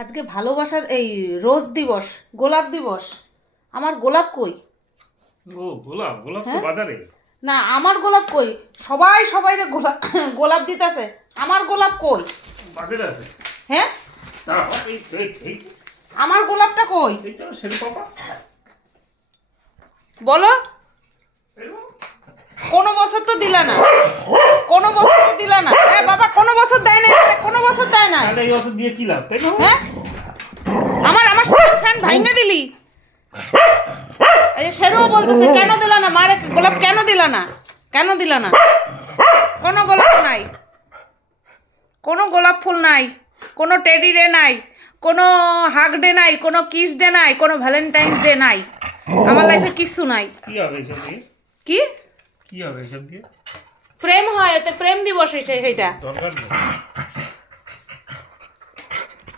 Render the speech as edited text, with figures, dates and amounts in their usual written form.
আজকে ভালোবাসার এই রোজ দিবস, গোলাপ দিবস। আমার গোলাপ কই? ও গোলাপ গোলাপ তো হ্যাঁ? বাজারে। না, আমার গোলাপ কই? সবাই সবাইরে গোলাপ গোলাপ দিতেছে, আমার গোলাপ কই? বাজারে আছে। হ্যাঁ, না এই এই এই আমার গোলাপটা কই? এইটা সেটা পাপা। বলো। এই নাও। কোনো বছর তো দিলা না, কোনো বছর তো দিলা না। হ্যাঁ বাবা, কোনো বছর দেয় না, কোনো বছর দেয় না। তাহলে এই ওষুধ দিয়ে কি লাভ, তাই না? হ্যাঁ, আমার ফ্যান ভাঙে দিলি। এই সেরও বলতেছে কেন দিলা না মারে গোলাপ, কেন দিলা না, কেন দিলা না? কোনো গোলাপ নাই, কোনো গোলাপ ফুল নাই, কোনো টেডি ডে নাই, কোনো হাগ ডে নাই, কোনো কিস ডে নাই, কোনো ভ্যালেন্টাইন্স ডে নাই। আমার লাইফে কিচ্ছু নাই। কি হবে এইসব দিয়ে? কি কি হবে এইসব দিয়ে? প্রেম হয়, এতে প্রেম দিবস সেইটা। দরকার নেই।